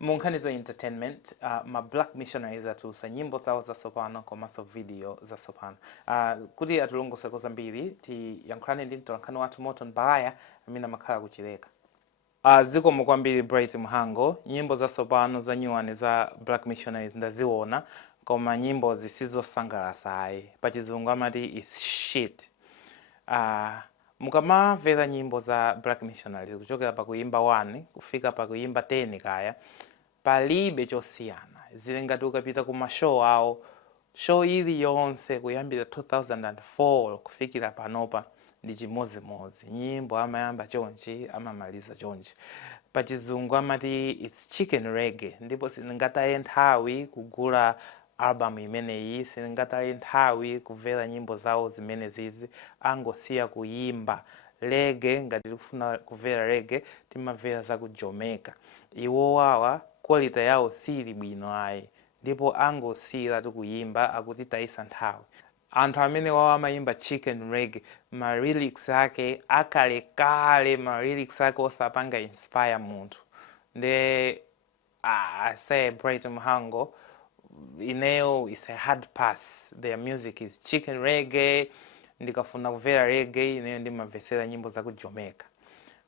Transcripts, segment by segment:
Munkhaniza entertainment, ma black missionaries atusa nyimbo zawo za Tsopano komanso video za Tsopano. Kuti atulongose koza mbiri ti yankhulani ndi mtolankhani wathu Morton Baghaya amene amakhala kuchileka. Zikomo kwambiri Bright Mhango, nyimbo za Tsopano za nyuwani za black missionaries ndaziona, koma nyimbo zisizosangalatsa ayi. Pachizungu amati is shit. Mukamamvera nyimbo za black missionaries kuchokera pakuyimba 1 kufika pakuyimba 10 kaya, palibe chosiyana. Zili ngati ukapita ku mashow awo, show iliyonse kuyambira 2004 kufikira panopa ndi chimozimozi. Nyimbo amayamba chonchi, amamaliza chonchi. Pachizungu amati it's chicken reggae, ndipo singataye nthawi kugula album imeneyi, singataye nthawi kumvera nyimbo zawo zimene zizi, angosiya kuyimba reggae. Ngati tikufuna kumvera reggae timamvera za ku Jamaica. Iwo wawa quality yawo sili bwino ayi, ndipo angosiyira tikuyimba akuti tayisa nthawi. Anthu amene wawo amayimba chicken reggae, ma lyrics ake akalekale, ma lyrics ake osapanga inspire munthu. Nde I say Bright Mhango, ineyo is a hard pass. Their music is chicken reggae. Ndikafuna kumvera reggae ineyo ndimamvesera nyimbo za ku Jamaica.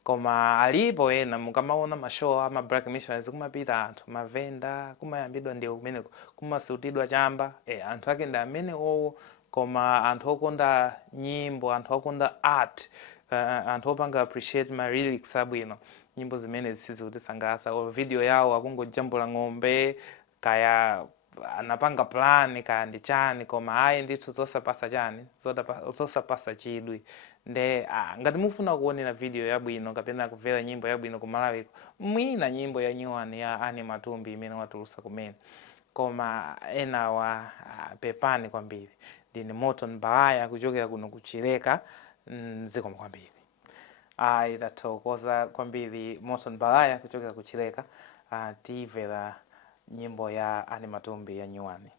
Koma alipo ena mukamaona mashow ama black missionaries kumapita anthu mavenda, kumayambidwa ndiyo kumene kumasutidwa chamba, anthu ake ndi amene owo. Koma anthu okonda nyimbo, anthu okonda art, anthu opanga appreciate ma lyrics abwino, nyimbo zimene zisizikutisangalatsa. Or video yawo akungojambula ng'ombe, kaya anapanga plan, kaya ndi chani, koma ayi ndithu zosapasa chani, zosapasa chidwi. Nde ngati mufuna kuonera video yabwino kapena kumvera nyimbo yabwino ku Malawi, mwina nyimbo ya nyuwani ya Ani Matumbi imene watulusa kumene. Koma enawa pepani kwambiri. Ndine Morton Baghaya kuchokera kuno kuchileka, zikomo kwambiri. Itathokoza kwambiri Morton Baghaya kuchokera kuchileka, timvera nyimbo ya Ani Matumbi ya nyuwani.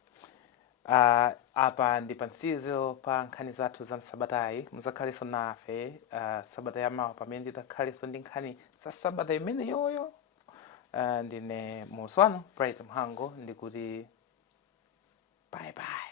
Apa ndi pansizo pa nkhani zathu za msabatayi. Muzakhaliso nafe sabata yamawa pamene nditakhaliso ndi nkhani za sabata imene yoyo. Ndine Muswano Bright Mhango ndikuti bye bye.